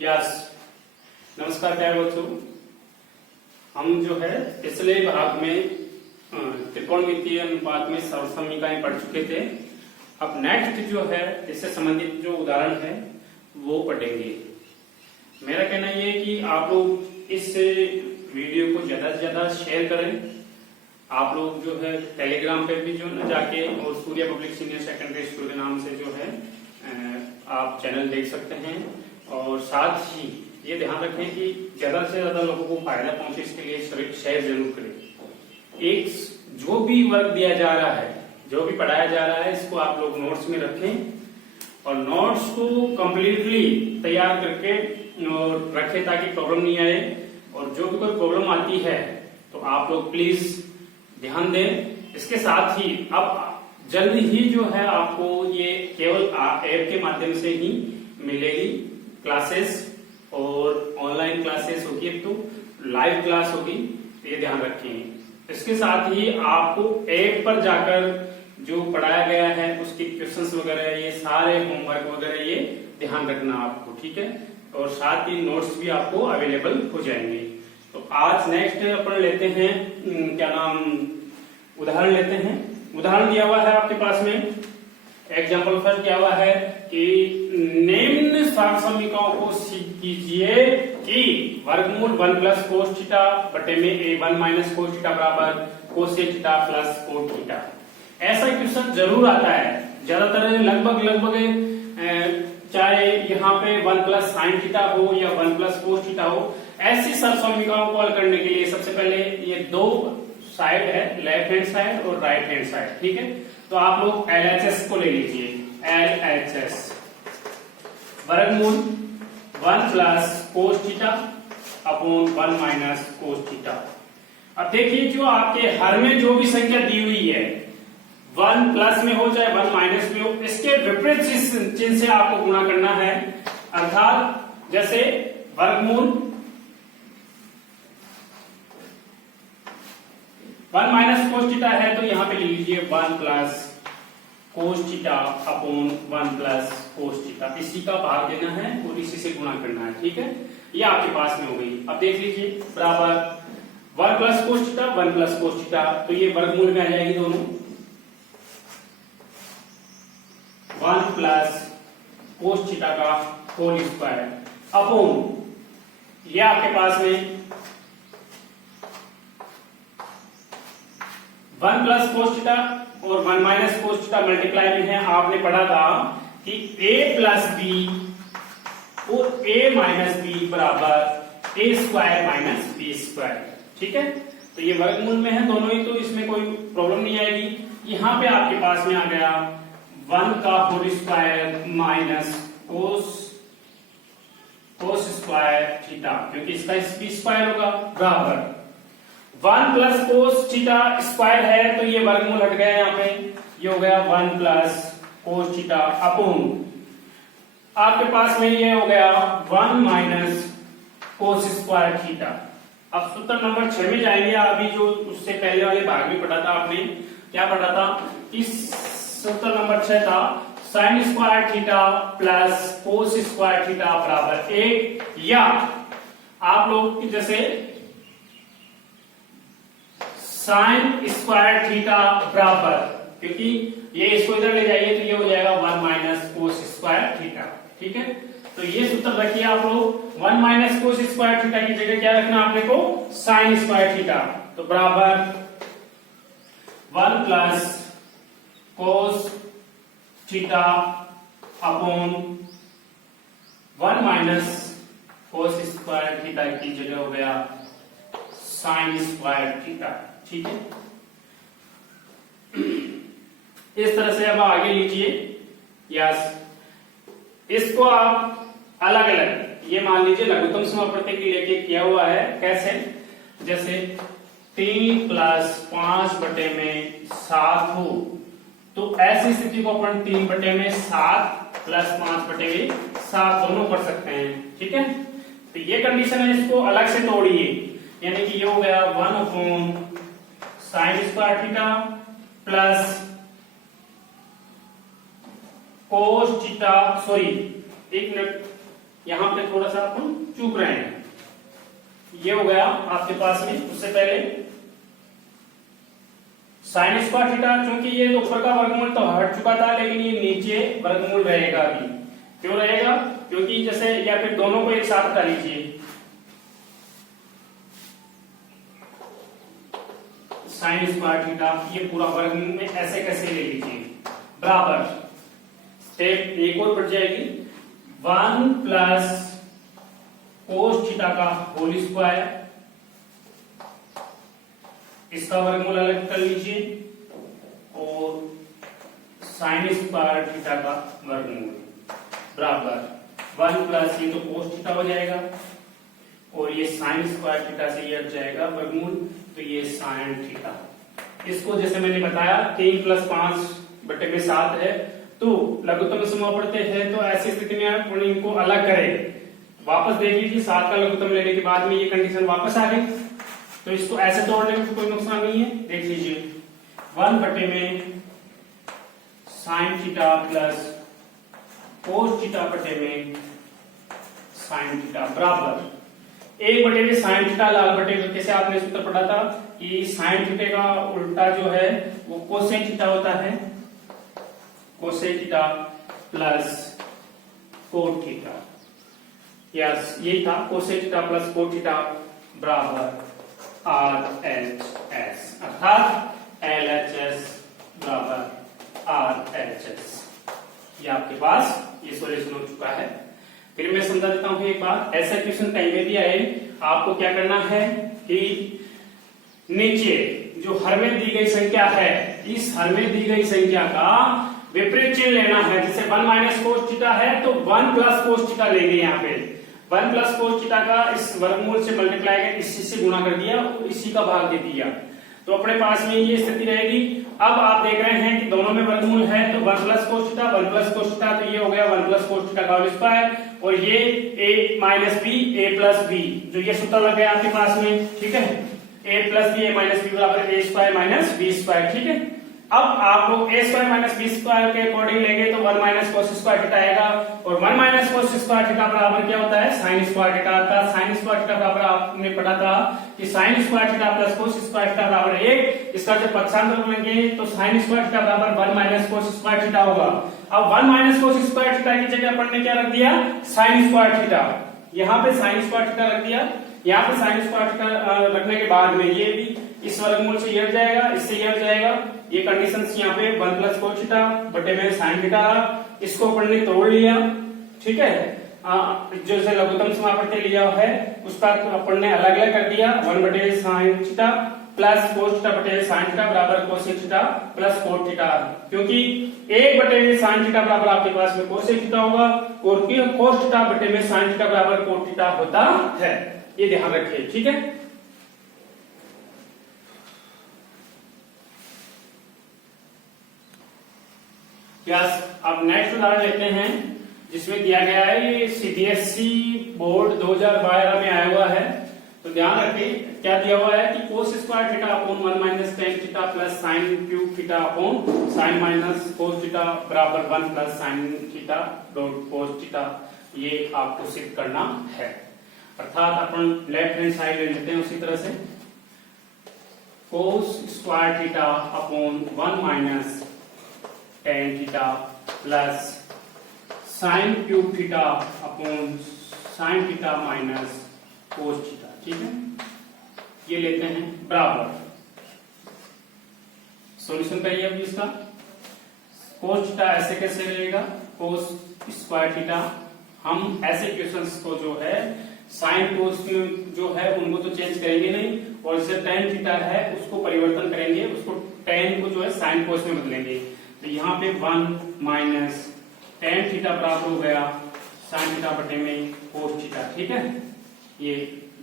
Yes, नमस्कार प्यारे बच्चों। हम जो है पिछले भाग में त्रिकोणमितीय अनुपात में सर्वसमीकरण पढ़ चुके थे। अब नेक्स्ट जो है इससे संबंधित जो उदाहरण है वो पढ़ेंगे। मेरा कहना ये है कि आप लोग इस वीडियो को ज्यादा से ज्यादा शेयर करें। आप लोग जो है टेलीग्राम पे भी जो है जाके और सूर्य पब्लिक सीनियर सेकेंडरी स्कूल के नाम से जो है आप चैनल देख सकते हैं। और साथ ही ये ध्यान रखें कि ज्यादा से ज्यादा लोगों को फायदा पहुंचे, इसके लिए शेयर जरूर करें। एक जो भी वर्क दिया जा रहा है, जो भी पढ़ाया जा रहा है, इसको आप लोग नोट्स में रखें और नोट्स को कंप्लीटली तैयार करके और रखें ताकि प्रॉब्लम नहीं आए। और जो भी कोई प्रॉब्लम आती है तो आप लोग प्लीज ध्यान दें। इसके साथ ही अब जल्द ही जो है आपको ये केवल ऐप के माध्यम से ही मिलेगी क्लासेस, और ऑनलाइन क्लासेस होगी, तो लाइव क्लास होगी, तो ये ध्यान रखें। इसके साथ ही आपको ऐप पर जाकर जो पढ़ाया गया है उसके क्वेश्चंस वगैरह, ये सारे होमवर्क वगैरह ये ध्यान रखना आपको, ठीक है। और साथ ही नोट्स भी आपको अवेलेबल हो जाएंगे। तो आज नेक्स्ट अपन लेते हैं क्या नाम, उदाहरण लेते हैं। उदाहरण दिया हुआ है आपके पास में, एग्जाम्पल फर्स्ट क्या हुआ है कि निम्न सर्वसमीकरणों को सिद्ध कीजिए कि वर्गमूल 1 प्लस कोस थीटा बटे में a1 माइनस कोस थीटा बराबर cosec theta plus cot theta. ऐसा क्वेश्चन जरूर आता है ज्यादातर, लगभग चाहे यहाँ पे 1 प्लस साइन थीटा हो या 1 प्लस कोस थीटा हो, ऐसी सर्वसमीकरणों को हल करने के लिए सबसे पहले ये दो साइड है, लेफ्ट हैंड साइड और राइट हैंड साइड, ठीक है। तो आप लोग LHS को ले लीजिए, LHS वर्गमूल 1 plus cos theta upon 1 minus cos theta. अब देखिए जो आपके हर में जो भी संख्या दी हुई है, 1 प्लस में हो चाहे 1 माइनस में हो, इसके विपरीत चिन्ह से आपको गुणा करना है। अर्थात जैसे वर्गमूल 1 माइनस कोस थीटा है तो यहाँ पे ले लीजिए 1 plus cos theta upon 1 plus cos theta. इसी का भाग देना है और इसी से गुणा करना है, ठीक है। ये आपके पास में हो गई। अब देख लीजिए बराबर 1 plus cos theta 1 plus cos theta, तो ये वर्गमूल में आ जाएगी दोनों। 1 प्लस कोस थीटा का होल स्क्वायर अपॉन ये आपके पास में 1 प्लस कोस थीटा और 1 माइनस कोस थीटा मल्टीप्लाई में है। आपने पढ़ा था कि a प्लस बी और a माइनस बी बराबर a square minus B square, ठीक है। तो ये वर्गमूल में है दोनों ही, तो इसमें कोई प्रॉब्लम नहीं आएगी। यहाँ पे आपके पास में आ गया 1 का whole square minus cos square theta, क्योंकि इसका बी स्क्वायर होगा, बराबर 1 प्लस कोस थीटा स्क्वायर है तो ये वर्गमूल हट गया यहाँ पे, ये हो गया 1 प्लस कोस थीटा अपॉन आपके पास में ये हो गया 1 माइनस कोस स्क्वायर थीटा। अब सूत्र नंबर 6 में जाएंगे। अभी जो उससे पहले वाले भाग में पढ़ा था आपने, क्या पढ़ा था कि सूत्र नंबर 6 था sign square theta plus cos square theta बराबर 1, या आप लोग जैसे साइन स्क्वायर थीटा बराबर, क्योंकि ये इसको इधर ले जाइए तो ये हो जाएगा 1 माइनस कोस स्क्वायर थीटा, ठीक है। तो ये सूत्र रखिए आप लोग, 1 माइनस कोस स्क्वायर थीटा की जगह क्या रखना आपने को, साइन स्क्वायर थीटा, तो बराबर 1 plus cos theta upon 1 minus cos square theta की जगह हो गया साइन स्क्वायर थीटा, ठीक है। इस तरह से अब आगे लीजिए, यस, इसको आप अलग अलग, ये मान लीजिए लघुत्तम समापवर्ती के लेके किया हुआ है। कैसे, जैसे 3 प्लस 5 बटे में 7 हो, तो ऐसी स्थिति को अपन 3 बटे में 7 प्लस 5 बटे में 7 दोनों कर सकते हैं, ठीक है। तो ये कंडीशन है, इसको अलग से तोड़िए, यानी कि ये हो गया 1 upon sine square theta plus cos theta, sorry एक मिनट, यहाँ पे थोड़ा सा अपन चूक रहे हैं। ये हो गया आपके पास में। उससे पहले साइन स्क्वायर थीटा, क्योंकि ये ऊपर का वर्गमूल तो हट चुका था, लेकिन ये नीचे वर्गमूल रहेगा अभी। क्यों रहेगा? क्योंकि जैसे, या फिर दोनों को एक साथ हटा लीजिए, साइन स्क्वायर थीटा, ये पूरा वर्गमूल में ऐसे कैसे ले लीजिए, बराबर स्टेप एक और बढ़ जाएगी, 1 प्लस कोस थीटा का होल स्क्वायर, इसका वर्गमूल अलग कर लीजिए, और साइन स्क्वायर थीटा का वर्गमूल बराबर 1 प्लस, ये तो कोस थीटा हो जाएगा, और ये साइन स्क्वायर थीटा से ये हट जाएगा वर्गमूल, तो ये साइन थीटा। इसको जैसे मैंने बताया 3 + 5/7 है, तो लघुत्तम सीमा पढ़ते हैं तो ऐसी स्थिति में आप इनको अलग करें। वापस देख लीजिए, 7 का लघुत्तम लेने के बाद में ये कंडीशन वापस आ गई, तो इसको ऐसे तोड़ने में कोई नुकसान नहीं है। देख लीजिए 1/में sine theta plus cos theta बटे में साइन थीटा बराबर 1/में साइन थीटा लाल बटे में। कैसे आपने सूत्र पढ़ा था कि साइन थीटा का उल्टा जो है वो कोसेक थीटा होता है, cosec theta plus cot theta, yes यही था, cosec theta plus cot theta बराबर RHS, अर्थात LHS बराबर RHS। ये आपके पास ये सॉल्यूशन हो चुका है। फिर मैं समझा देता हूं एक बार, ऐसा क्वेश्चन कहीं में भी आए, आपको क्या करना है कि नीचे जो हर में दी गई संख्या है, इस हर में दी गई संख्या का विपरीत चिन्ह लेना है। जैसे 1 माइनस कोस थीटा है तो 1 प्लस कोस थीटा लेंगे। यहाँ पे 1 प्लस कोस थीटा का इस वर्गमूल से मल्टीप्लाई कर इसी से गुणा कर दिया, इसी का भाग दे दिया, तो अपने पास में ये स्थिति रहेगी। अब आप देख रहे हैं कि दोनों में वर्गमूल है, तो 1 plus cos theta 1 plus cos theta, तो ये हो गया 1 प्लस कोस थीटा का होल स्क्वायर, और ये a minus B a plus B, जो ये सूत्र लग गया आपके पास में, ठीक है, a plus B a minus B बराबर a square minus B square, ठीक है। अब आप लोग a square minus B square के अकॉर्डिंग लेंगे तो 1 माइनस कोस स्क्वायर थीटा आएगा, और 1 माइनस कोस स्क्वायर थीटा बराबर क्या होता है, साइन स्क्वायर थीटा आता है। साइन स्क्वायर थीटा बराबर आपने पढ़ा था कि sign square theta plus cos square theta बराबर 1, इसका जब पक्षांतर लेंगे तो साइन स्क्वायर थीटा बराबर 1 माइनस कोस स्क्वायर थीटा होगा। अब 1 माइनस कोस स्क्वायर थीटा की जगह अपन ने क्या रख दिया, साइन स्क्वायर थीटा, यहाँ पे साइन स्क्वायर थीटा रख दिया। यहाँ पे साइन स्क्वायर थीटा रखने के बाद में ये भी इस वर्गमूल से ये हट जाएगा, इससे ये हट जाएगा, ये कंडीशंस यहाँ पे 1 प्लस कोस थीटा बटे में साइन थीटा, इसको अपन ने तोड़ लिया, ठीक है। जो से लघुत्तम सीमा पढ़ते लिया है उसका अपन ने अलग अलग कर दिया, 1 बटे sign theta plus cos theta बटे साइन थीटा बराबर cosec theta plus cot theta, क्योंकि 1 बटे साइन थीटा बराबर आपके पास में कोसेक थीटा होगा, और कोस थीटा बटे में साइन थीटा बराबर कोट थीटा होता है, ये ध्यान रखिए, ठीक है। यस, अब नेक्स्ट उदाहरण लेते हैं जिसमें दिया गया है, ये सीबीएसई बोर्ड 2012 में आया हुआ है, तो ध्यान रखिए क्या दिया हुआ है कि cos square theta upon 1 minus tan theta plus sine cube theta upon sine minus cos theta बराबर 1 plus sine theta dot cos theta, ये आपको सिद्ध करना है। अर्थात अपन लेफ्ट हैंड साइड ले लेते हैं उसी तरह से, कोस square theta upon 1 minus tan theta plus sine cube theta upon sine theta minus cos theta, ठीक है, ये लेते हैं बराबर। सॉल्यूशन करिए अब इसका, कोस थीटा ऐसे कैसे रहेगा, कोस स्क्वायर थीटा, हम ऐसे क्वेश्चंस को जो है साइन कोस जो है उनको तो चेंज करेंगे नहीं, और जैसे टेन थीटा है उसको परिवर्तन करेंगे, उसको टेन को जो है साइन कोस में बदलेंगे, तो यहाँ पे 1 माइनस टेन थीटा बराबर हो गया साइन थीटा बटे में कोस थीटा, ठीक है। ये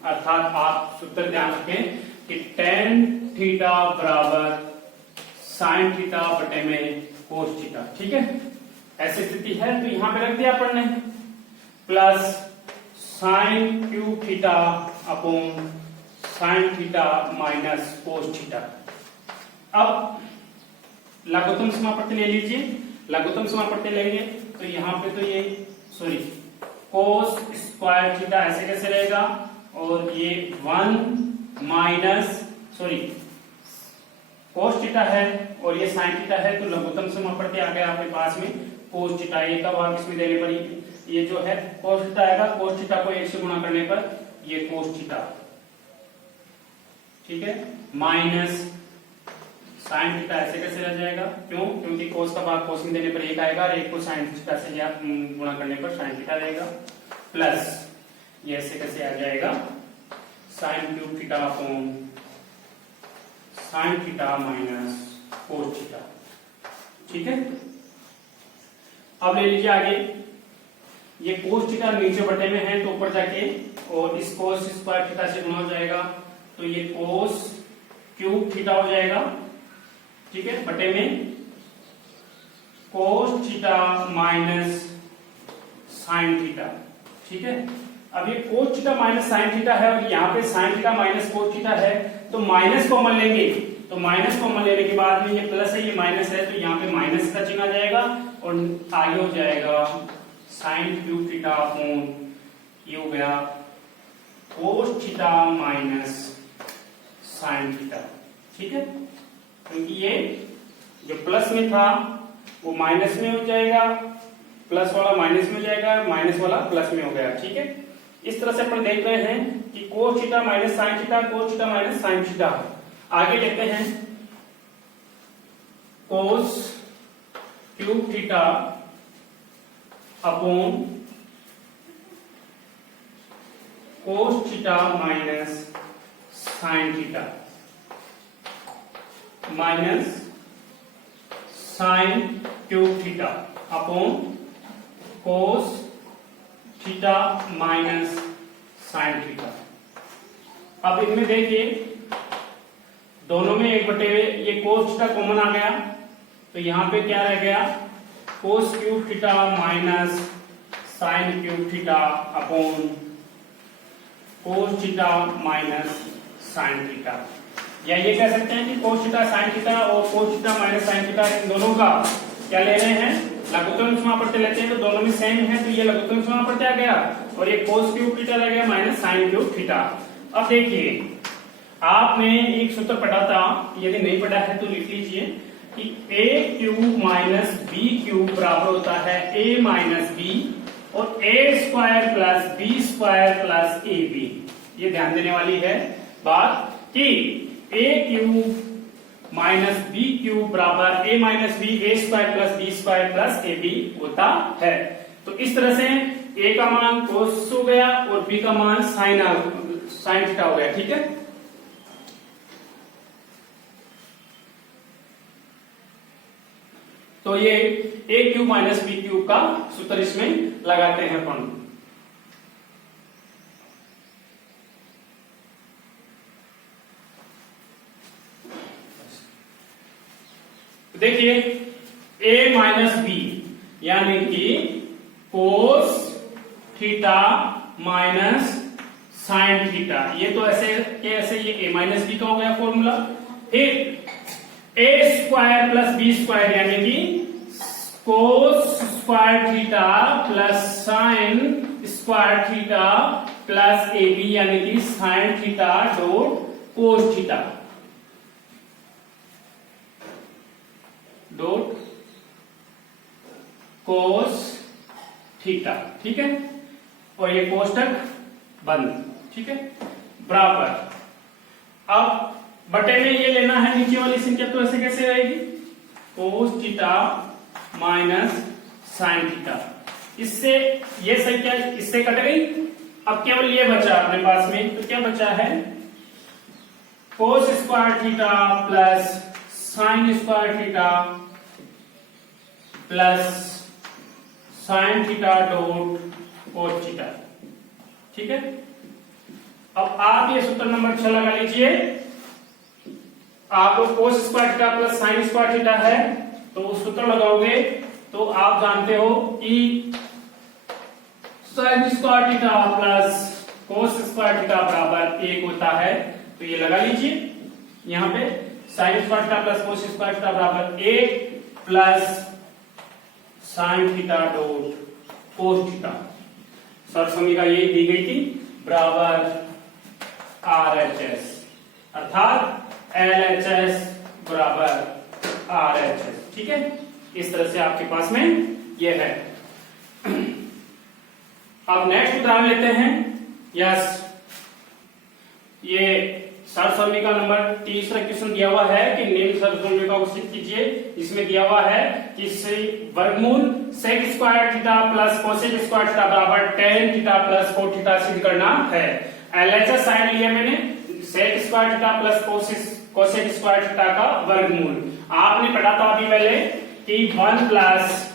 अर्थात आप सूत्र ध्यान रखें कि टेन थीटा बराबर साइन थीटा बटे में कोस थीटा, ठीक है। ऐसी स्थिति है तो यहाँ पे रख दिया अपन ने, plus sine cube theta upon sine theta minus cos theta. अब लघुत्तम समापत्ति ले लीजिए, लघुत्तम समापत्ति लेंगे तो यहाँ पे तो ये कोस स्क्वायर थीटा ऐसे कैसे रहेगा, और ये 1 माइनस कोस थीटा है और ये साइन थीटा है, तो लघुत्तम समापत्ति आ गया आपके पास में कोस थीटा। ये का भाग इसमें देने पर ये जो है कोस थीटा आएगा, कोस थीटा को 1 से गुणा करने पर ये कोस थीटा, ठीक है, माइनस साइन थीटा ऐसे कैसे रह जाएगा, क्यों, क्योंकि कोस का भाग कोस में देने पर 1 आएगा और 1 को साइन थीटा से गुणा करने पर साइन थीटा रहेगा, प्लस ये ऐसे कैसे आ जाएगा sine cube theta upon sine theta minus cos theta, ठीक है। अब ले लीजिए आगे, ये कोस थीटा नीचे बटे में है तो ऊपर जाके और इस कोस स्क्वायर थीटा से गुणा हो जाएगा, तो ये कोस क्यूब थीटा हो जाएगा, ठीक है, बटे में कोस थीटा माइनस साइन थीटा, ठीक है। अब ये कोस थीटा माइनस साइन थीटा है और यहाँ पे sine theta minus cos theta है, तो माइनस कॉमन लेंगे, तो माइनस कॉमन लेने के बाद में ये प्लस है ये माइनस है, तो यहाँ पे माइनस का चिन्ह आ जाएगा और आगे हो जाएगा साइन क्यूब थीटा अपॉन ये हो गया कोस थीटा माइनस साइन थीटा, ठीक है, क्योंकि ये जो प्लस में था वो माइनस में हो जाएगा, प्लस वाला माइनस में हो जाएगा, माइनस वाला प्लस में हो गया, ठीक है। इस तरह से अपन देख रहे हैं कि कोस थीटा माइनस साइन थीटा, कोस थीटा माइनस साइन थीटा। आगे लेते हैं कोस क्यूब थीटा अपॉन कोस theta minus sine theta minus sine cube theta upon कोस थीटा माइनस साइन थीटा। अब इनमें देखिए दोनों में 1/, ये कोस थीटा कॉमन आ गया, तो यहां पे क्या रह गया cos cube theta minus sine cube theta upon कोस थीटा माइनस साइन थीटा। या ये कह सकते हैं कि कोस थीटा साइन थीटा और cos theta minus sine theta इन दोनों का क्या ले रहे हैं, लघुत्तम समापत्ति लेते हैं, तो दोनों में सेम है, तो ये लघुत्तम समापत्ति आ गया और ये कोस क्यूब थीटा रह गया माइनस साइन क्यूब थीटा। अब देखिए आपने एक सूत्र पढ़ा था, यदि नहीं पढ़ा है तो लिख लीजिए कि a cube minus B cube बराबर होता है a माइनस बी और a square plus B square plus A B. ये ध्यान देने वाली है बात कि a cube minus B cube बराबर a minus B A square plus B square plus A B होता है। तो इस तरह से a का मान कोस हो गया और b का मान साइन थीटा हो गया, ठीक है। तो ये a cube minus B cube का सूत्र इसमें लगाते हैं अपन। देखिए a माइनस बी यानी कि कोस थीटा माइनस साइन थीटा, ये तो ऐसे ये a माइनस बी का हो गया फॉर्मूला। फिर a square plus B square यानी कि cos square theta plus sine square theta plus A B यानी कि sine theta dot cos theta dot cos theta, ठीक है। और ये कोष्टक बंद, ठीक है, बराबर। अब बटे में ये लेना है नीचे वाली संख्या, तो ऐसे कैसे रहेगी कोस थीटा माइनस साइन थीटा। इससे ये संख्या इससे कट गई, अब केवल ये बचा अपने पास में, तो क्या बचा है कोस square theta plus sine square theta plus sine theta dot cos theta, ठीक है। अब आप ये सूत्र नंबर 6 लगा लीजिए। आप लोग कोस square theta plus sine square theta है तो सूत्र लगाओगे तो आप जानते हो कि sign square theta plus cos square theta बराबर 1 होता है, तो ये लगा लीजिए यहां पे sine square theta plus cos square theta बराबर 1 plus sine theta dot cos theta. सर्वसमीका ये दी गई थी, बराबर RHS, अर्थात LHS बराबर RHS। ठीक है, इस तरह से आपके पास में ये है। अब नेक्स्ट उदाहरण लेते हैं। यस, ये सर्वसमीका नंबर 30 क्वेश्चन दिया हुआ है कि निम्न सर्वसमीका को सिद्ध कीजिए। इसमें दिया हुआ है कि वर्गमूल sec square theta plus cosec square theta बराबर tan theta plus cot theta सिद्ध करना है। LHS साइड लिया मैंने, sec square theta plus cosec square theta का वर्गमूल। आपने पढ़ा था अभी पहले कि 1 प्लस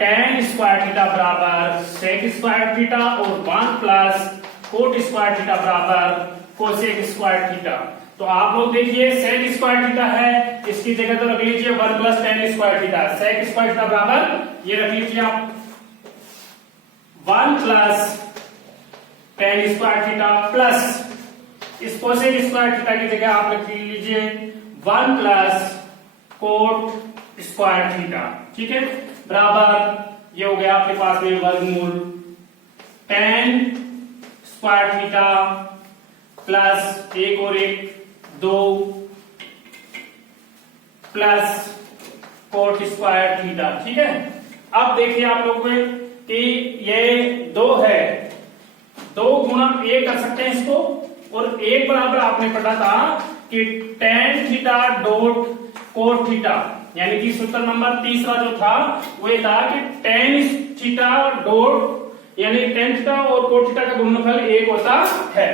tan स्क्वायर थीटा बराबर sec स्क्वायर थीटा और 1 प्लस cot स्क्वायर थीटा बराबर कोसेक स्क्वायर थीटा। तो आप लोग देखिए sec स्क्वायर थीटा है, इसकी जगह तो रख लीजिए 1 plus tan square theta. sec square theta बराबर ये रख लीजिए आप 1 plus tan square theta plus इस कोसेक स्क्वायर थीटा की जगह आप रख लीजिए 1 प्लस cot स्क्वायर थीटा। ठीक है, बराबर ये हो गया आपके पास में वर्गमूल tan स्क्वायर थीटा प्लस एक और एक 2 प्लस cot स्क्वायर थीटा। ठीक है, अब देखिए आप लोग कि ये 2 है, 2 गुणा 1 कर सकते हैं इसको, और 1 बराबर आपने पढ़ा था कि tan theta dot cot theta, यानी कि सूत्र नंबर तीसरा जो था वो ये था कि tan थीटा डॉट यानी tan थीटा और cot थीटा का गुणनफल 1 होता है।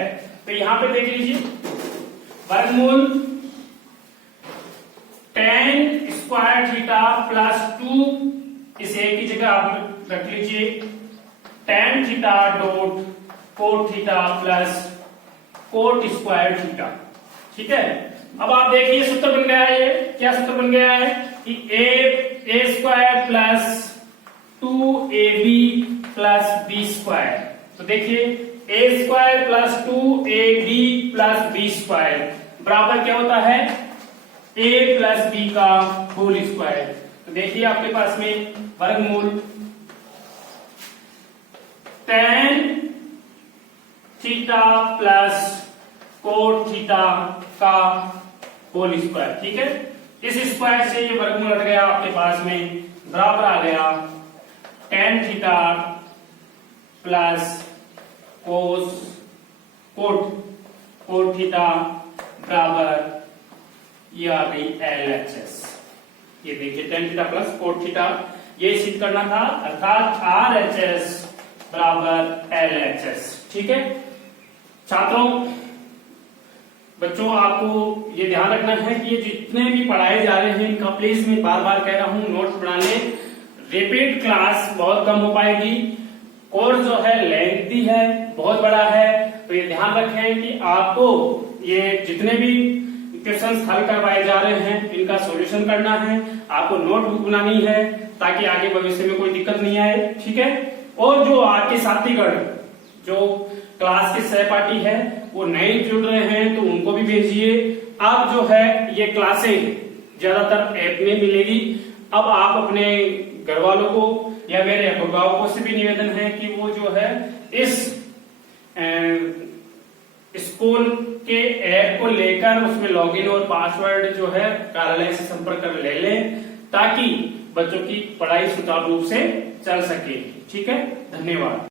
तो यहां पे देख लीजिए वर्गमूल tan स्क्वायर थीटा प्लस 2, इस एक की जगह आप रख लीजिए tan theta dot cot theta plus cot square theta. ठीक है, अब आप देखिए सूत्र बन गया है। ये क्या सूत्र बन गया है कि a square plus 2ab plus b square. तो देखिए a square plus 2ab plus b square बराबर क्या होता है a प्लस b का होल स्क्वायर। तो देखिए आपके पास में वर्गमूल tan theta plus cot theta का होल स्क्वायर। ठीक है, इस स्क्वायर से ये वर्गमूल हट गया, आपके पास में बराबर आ गया tan theta plus cot theta बराबर ये आ गई LHS। ये देखिए tan theta plus cot theta ये सिद्ध करना था, अर्थात RHS बराबर LHS। ठीक है छात्रों, बच्चों आपको ये ध्यान रखना है कि ये जितने भी पढ़ाए जा रहे हैं इनका प्लीज मैं बार बार कह रहा हूं नोट्स बनाने। रिपीट क्लास बहुत कम हो पाएगी, कोर्स जो है लेंथी है, बहुत बड़ा है, तो ये ध्यान रखें कि आपको ये जितने भी क्वेश्चंस हल करवाए जा रहे हैं इनका सॉल्यूशन करना है, आपको नोटबुक बनानी है ताकि आगे भविष्य में कोई दिक्कत नहीं आए। ठीक है, और जो आपके साथीगण जो क्लास के सहपाठी है वो नए जुड़ रहे हैं तो उनको भी भेजिए। अब जो है ये क्लासें ज्यादातर ऐप में मिलेगी। अब आप अपने घर वालों को या मेरे अभिभावकों से भी निवेदन है कि वो जो है इस स्कूल के ऐप को लेकर उसमें लॉगिन और पासवर्ड जो है कार्यालय से संपर्क कर ले लें ताकि बच्चों की पढ़ाई सुचारू रूप से चल सके। ठीक है, धन्यवाद।